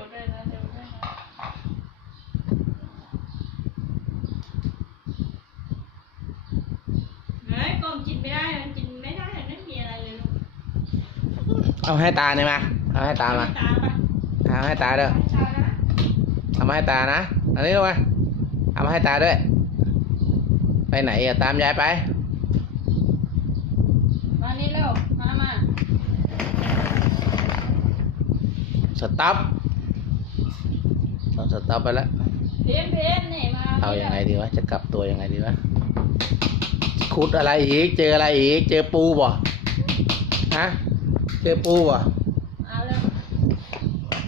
ลด้วยนะเร็วด้วยนะเฮ้ยกลมกินไม่ได้มันกินไม่ได้มันไม่มีอะไรเลยลูกเอาให้ตาเนี่ยมา เอาให้ตามา ตาปะเอาให้ตาเด้อให้ตานะเอามาให้ตานะอันนี้ลงมาเอามาให้ตาด้วย ไปไหนอะตามยายไป มานี่เร็วมามา สต็อป เราสต็อปไปแล้วเพี้ยนเพี้ยนนี่มาเอายังไงดีวะ จะกลับตัวยังไงดีวะ ขุดอะไรอีก เจออะไรอีก เจอปูบ่ฮะ เจอปูบ่เอาเร็ว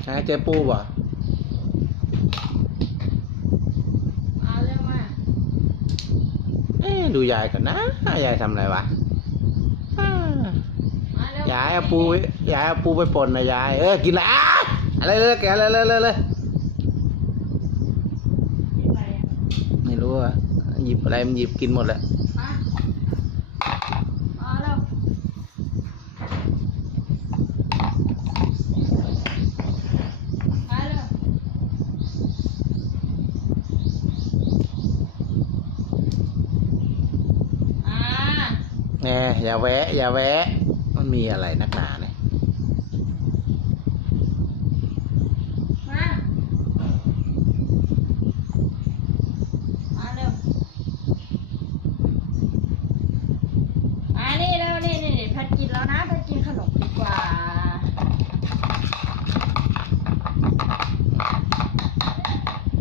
ฮะ เจอปูบ่เอาเร็วมาเอ๊ะดูยายก่อนนะ ยายทำอะไรวะอ้ามาเร็วยายเอาปูไว้ยายเอาปูไปป่นนะยาย เออกินละอะอะไรเลยแกะเลยเลยเลยเลย กินอะไรอะ ไม่รู้อะหยิบอะไรมันหยิบกินหมดแหละมามาเร็วมาเร็วอ่าแน่อย่าแวะ อย่าแวะ มันมีอะไรนักหนาเนี่ย มามาเร็วมานี่เร็วนี่นี่นี่พัดกินแล้วนะพัด กินขนมดีกว่า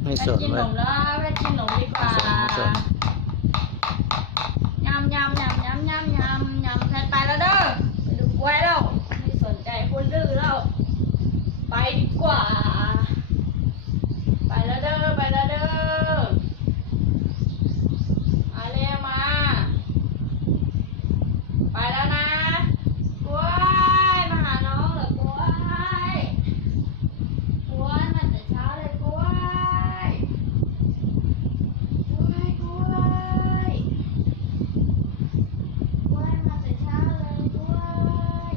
ไม่พัสดนกินขเลนยมแล้วพัดกินขนมดีกว่าไม่สนไม่สนยำยำยำยำยำยำยำแพทไปแล้วเด้อไปดูกล้วยแล้วไม่สนใจคนดื้อแล้ว ไปดีกว่า ไปแล้วเด้อไปแล้วเด้อมาเร็วมา ไปแล้วนะกล้วยมาหาน้องเหรอกล้วยกล้วยมาแต่เช้าเลยกล้วยกล้วยกล้วยกล้วยมาแต่เช้าเลยกล้วย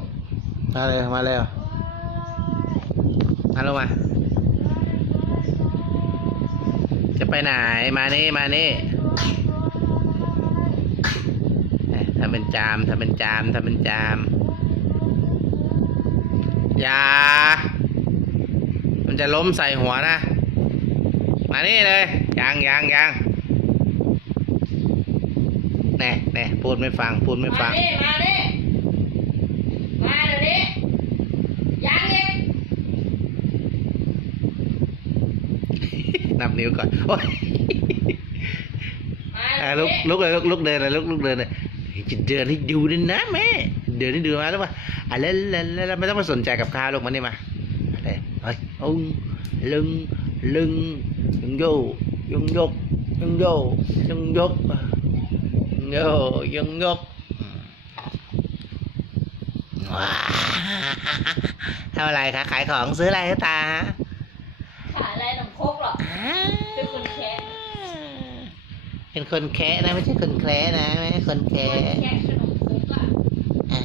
มาเลยมาเลยมาลงมา จะไปไหน มานี่ มานี่ทำเป็นจามทำเป็นจามทำเป็นจามอย่า มันจะล้มใส่หัวนะ มานี่เลยยังยังยังแน่แน่พูดไม่ฟัง พูดไม่ฟังดิมาดิมาเดี๋ยวนี้ยังอีก นับนิ้วก่อนโอ้ยมาอะเดี๋ลุยวกนี้ลุกเลยลุกลุกเดินเลยลุกลุกเดินเลยจะเดินให้ดูด้วยนะแม่เดินให้ดูมาแล้วมาอะแล้วแล้วแล้วแล้วไม่ต้องมาสนใจกับข้าวลูกมันนี่มาอะไรเฮ้ยอุ้งลึงลึงยงโยยงยกยงโยยงยกยงโยยงยกอืมว้าทำอะไรคะขายของซื้ออะไรให้ตาฮะ ขายอะไรหนมครก เป็นคนแคะเป็นคนแคะนะไม่ใช่คนแคร์นะไม่ใช่คนแคคนแคะขนมครกอะอ่า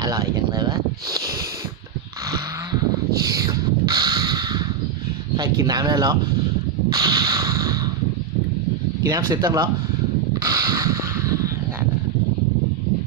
อร่อยจังเลยวะใครกินน้ำแล้วเหรอกินน้ำเสร็จต้องเหรอ